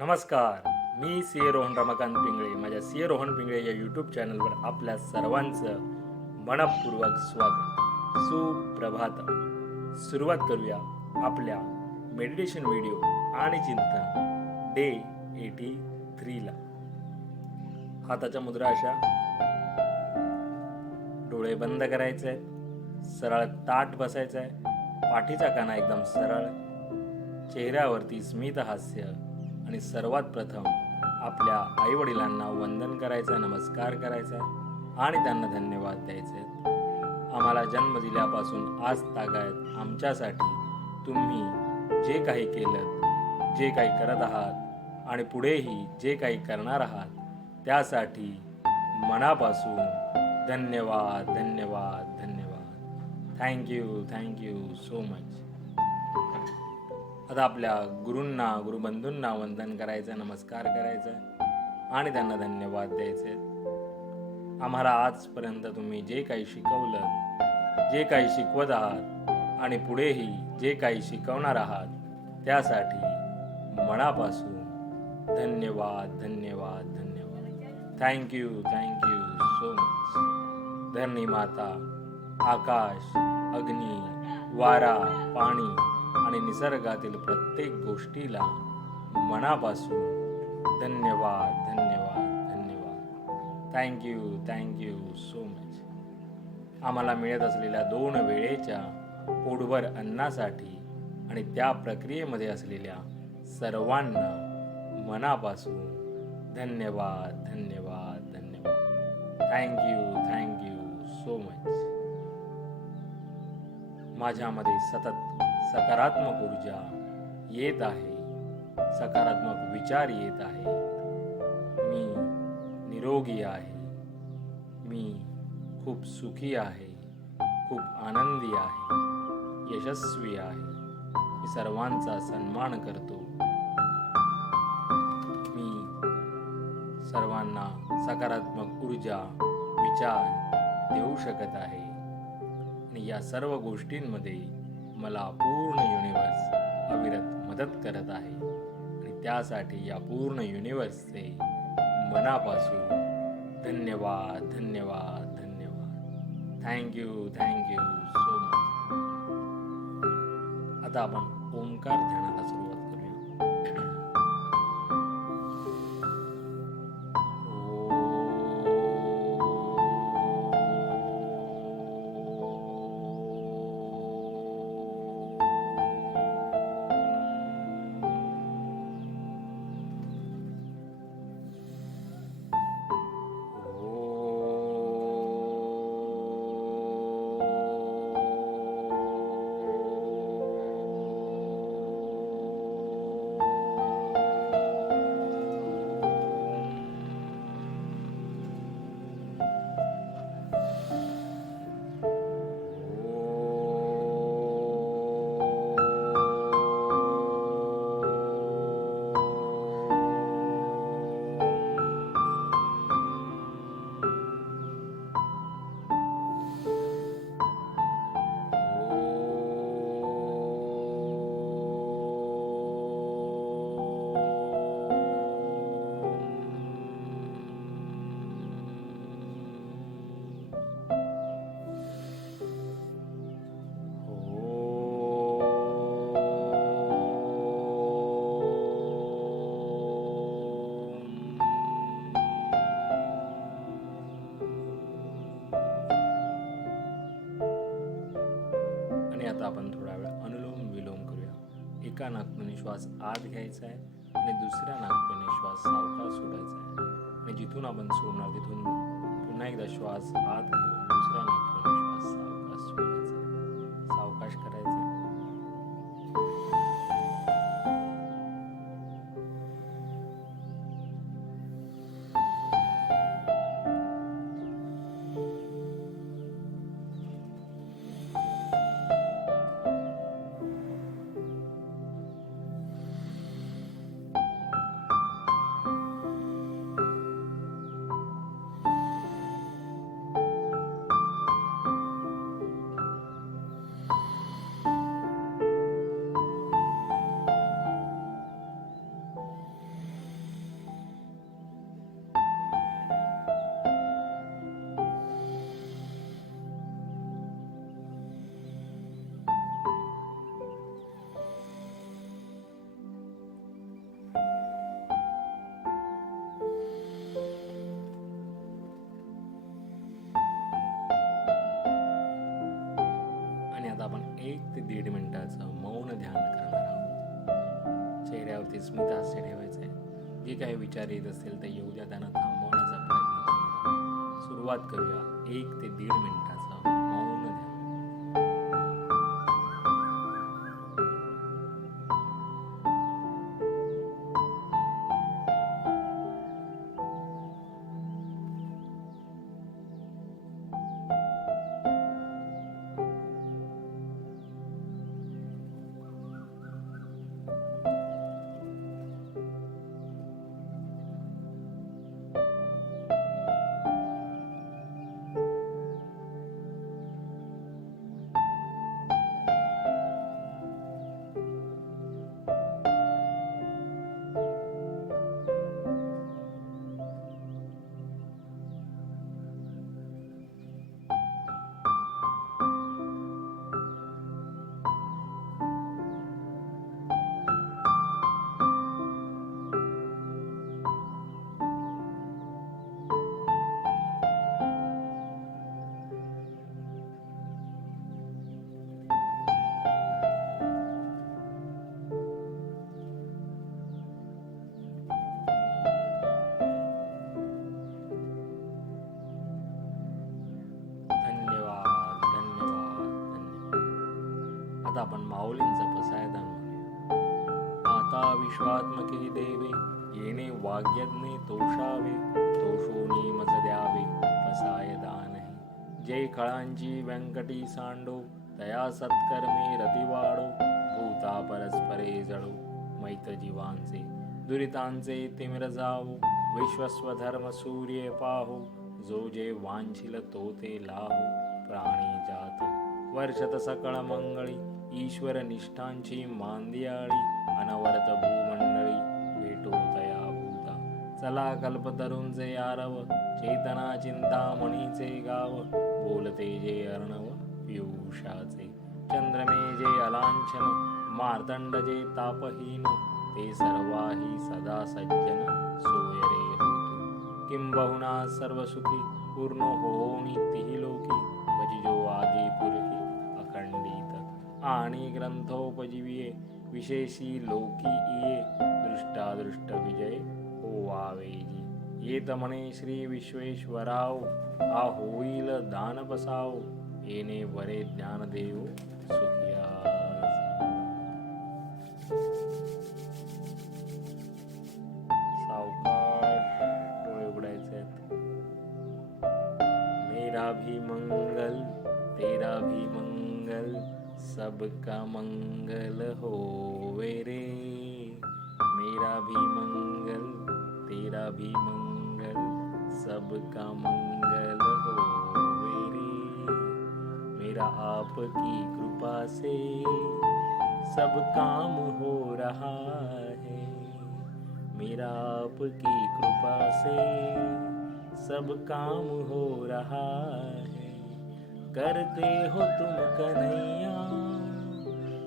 नमस्कार, मी सी रोहन रमाकांत पिंगळे. माझ्या सी रोहन पिंगळे या यूट्यूब चॅनलवर आपल्या सर्वांचं मनपूर्वक स्वागत. सुप्रभात. सुरुवात करूया आपल्या मेडिटेशन व्हिडिओ आणि चिंतन डे 83 ला. हाताच्या मुद्रा अशा, डोळे बंद करायचे आहेत, सरळ ताठ बसायचं आहे, पाठीचा काना एकदम सरळ, चेहऱ्यावरती स्मित हास्य आणि सर्वात प्रथम आपल्या आईवडिलांना वंदन करायचं, नमस्कार करायचा आणि त्यांना धन्यवाद द्यायचे. आम्हाला जन्म दिल्यापासून आज तागायत आमच्यासाठी तुम्ही जे काही केलं, जे काही करत आहात आणि पुढेही जे काही करणार आहात त्यासाठी मनापासून धन्यवाद धन्यवाद धन्यवाद. Thank you so much. आता आपल्या गुरूंना, गुरुबंधूंना वंदन करायचं, नमस्कार करायचं आणि त्यांना धन्यवाद द्यायचे. आम्हाला आजपर्यंत तुम्ही जे काही शिकवलं, जे काही शिकवत आहात आणि पुढेही जे काही शिकवणार आहात त्यासाठी मनापासून धन्यवाद धन्यवाद धन्यवाद. Thank you so much. धरणी माता, आकाश, अग्नी, वारा, पाणी आणि निसर्गातील प्रत्येक गोष्टीला मनापासून धन्यवाद धन्यवाद धन्यवाद. Thank you so much. आम्हाला मिळत असलेल्या 2 वेळेच्या पोटभर अन्नासाठी आणि त्या प्रक्रियेमध्ये असलेल्या सर्वांना मनापासून धन्यवाद धन्यवाद धन्यवाद. Thank you so much. माझ्यामध्ये सतत सकारात्मक ऊर्जा येत आहे, सकारात्मक विचार येत आहे. मी निरोगी आहे, मी खूप सुखी आहे, खूप आनंदी आहे, यशस्वी आहे. मी सर्वांचा सन्मान करतो. मी सर्वांना सकारात्मक ऊर्जा, विचार देऊ शकत आहे आणि या सर्व गोष्टींमध्ये मला पूर्ण युनिवर्स अविरत मदत करत आहे आणि त्यासाठी या पूर्ण युनिवर्सचे मनापासून धन्यवाद धन्यवाद धन्यवाद. Thank you so much. आता आपण ओंकार ध्यानाला सुरुवात करूया. आता आपण थोडा वेळ अनुलोम विलोम करूया. एका नाकपुडीने श्वास आत घ्यायचा आहे आणि दुसऱ्या नाकपुडीने श्वास सावकाश सोडायचा आहे आणि जिथून आपण सोडणार तिथून पुन्हा एकदा श्वास आत घेऊन दुसऱ्या नाकपुडीने श्वास सावकाश सोडायचा आहे. सावकाश करायचं आहे. 1.5 मिनिटाचं मौन ध्यान करणार आहोत. चेहऱ्यावरती स्मित हास्य ठेवायचं आहे. जे काही विचार येत असेल ते येऊ द्या, त्यांना थांबवण्याचा प्रयत्न करूया. सुरुवात करूया 1 ते 1.5 मिनिटाचं मौन ध्यान. आता आपण माऊलींचा पसायदान म्हणूया. आता विश्वात्मके देवे येणे वाग्यज्ञे तोषावे, तोषोनी मज द्यावे पसायदान हे. जय कळांची व्यंकटी सांडो, तया सत्कर्मे रतिवाडो, भूता परस्परे जळो मैत जीवांचे, दुरितांचे तिमिर जावो, विश्वस्वधर्म सूर्य पाहो, जो जे वांछिल तो ते लाहो, प्राणी जात वर्षत सकळ मंगळी, ईश्वर निष्ठांची मांदियाळी, अनवरत भूमंडळी भेटो तया भूता. चला कल्पतरूंचे आरव, चेतना चिंतामणीचे गाव, बोलते जे अर्णव पियुषाचे, चंद्रमे जे अलांछन, मार्तंड जे तापहीन, ते सर्वाही सदा सज्जन सोयरे होतो. किंबहुना सर्व सुखी पूर्ण होनी तिही लोकी, भजिजो आदी पुरखी अखंडित, आणि ग्रंथोपजीविये विशेषी लोकी इये, दृष्टादृष्ट विजय होवावेजी. येत म्हणे श्री विश्वेश्वराव, हा होईल दान बसाव, येणे वरे ज्ञान देव सुखिया. सावकाश डोळे उघडायचे आहेत. मेरा भी मंगल तेरा भी मंगल, सबका मंगल होवे रे. मेरा भी मंगल तेरा भी मंगल, सबका मंगल होवे रे. मेरा आपकी कृपा से सब काम हो रहा है, मेरा आपकी कृपा से सब काम हो रहा है. करते हो तुम कन्हैया,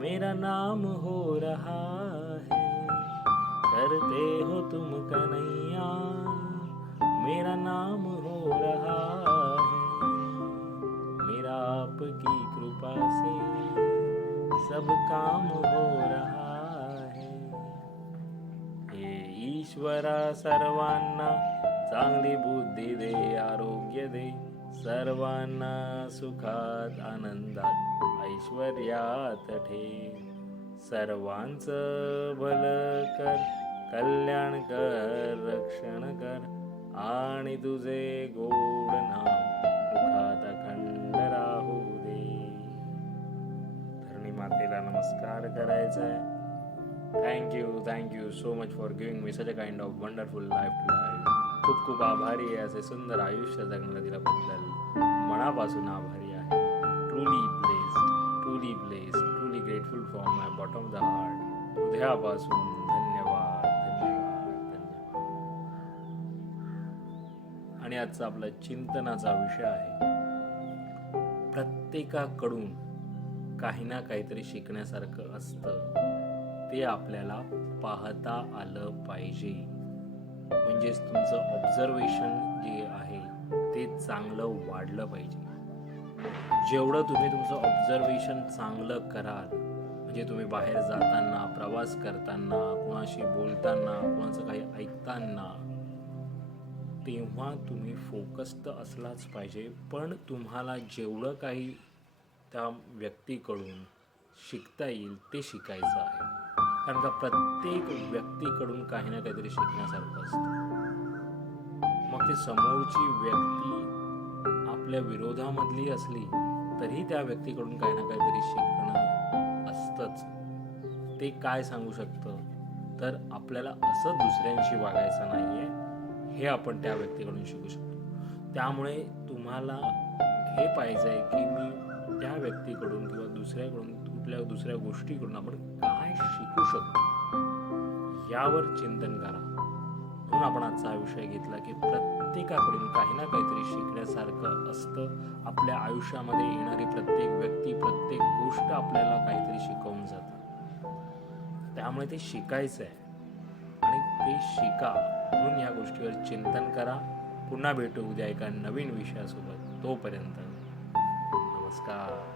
मेरा नाम हो रहा है. करते हो तुम कन्हैया, मेरा नाम हो रहा है. मेरा आपकी कृपा से सब काम हो रहा है. हे ईश्वरा सर्वांना चांगली बुद्धी दे, आरोग्य दे, सर्वांना सुखात आनंदात ऐश्वर्यात ठेव. सर्वांचं भलं कर, कल्याण कर, रक्षण कर, आणि तुझे गोड नाम मुखात अखंड राहू दे. धरणी मातेला नमस्कार करायचा आहे. Thank you so much for giving me such a kind of wonderful life to life. खूप खूप आभारी आहे असे सुंदर आयुष्य जगण्याला दिल्याबद्दल. मनापासून आभारी आहे. Truly blessed, truly grateful from my bottom of the heart. हृदयापासून धन्यवाद. आणि आजचा आपला चिंतनाचा विषय आहे, प्रत्येकाकडून काही ना काहीतरी शिकण्यासारखं असतं, ते आपल्याला पाहता आलं पाहिजे. म्हणजेच तुमचं ऑब्झर्वेशन जे आहे ते चांगलं वाढलं पाहिजे. जेवढं तुम्ही तुमचं ऑब्झर्वेशन चांगलं कराल, म्हणजे तुम्ही बाहेर जाताना, प्रवास करताना, कोणाशी बोलताना, कोणाचं काही ऐकताना, तेव्हा तुम्ही फोकस तर असलाच पाहिजे. पण तुम्हाला जेवढं काही त्या व्यक्तीकडून शिकता येईल ते शिकायचं आहे. कारण का प्रत्येक व्यक्तीकडून काही ना काहीतरी शिकण्यासारखं असतं. मग ती समोरची व्यक्ती आपल्या विरोधामधली असली तरी त्या व्यक्तीकडून काही ना काहीतरी शिकणं असतंच. ते काय सांगू शकतं, तर आपल्याला असं दुसऱ्यांशी वागायचं नाही आहे हे आपण त्या व्यक्तीकडून शिकू शकतो. त्यामुळे तुम्हाला हे पाहिजे आहे की मी त्या व्यक्तीकडून किंवा दुसऱ्याकडून कुठल्या दुसऱ्या गोष्टीकडून आपण काय शिकू शकतो यावर चिंतन करा. म्हणून आपण आजचा हा विषय घेतला की प्रत्येकाकडून काही ना काहीतरी शिकण्यासारखं असतं. आपल्या आयुष्यामध्ये येणारी प्रत्येक व्यक्ती, प्रत्येक गोष्ट आपल्याला काहीतरी शिकवून जातं. त्यामुळे ते शिकायचं आहे आणि ते शिका. म्हणून या गोष्टीवर चिंतन करा. पुन्हा भेटू उद्या एका नवीन विषयासोबत. तोपर्यंत नमस्कार.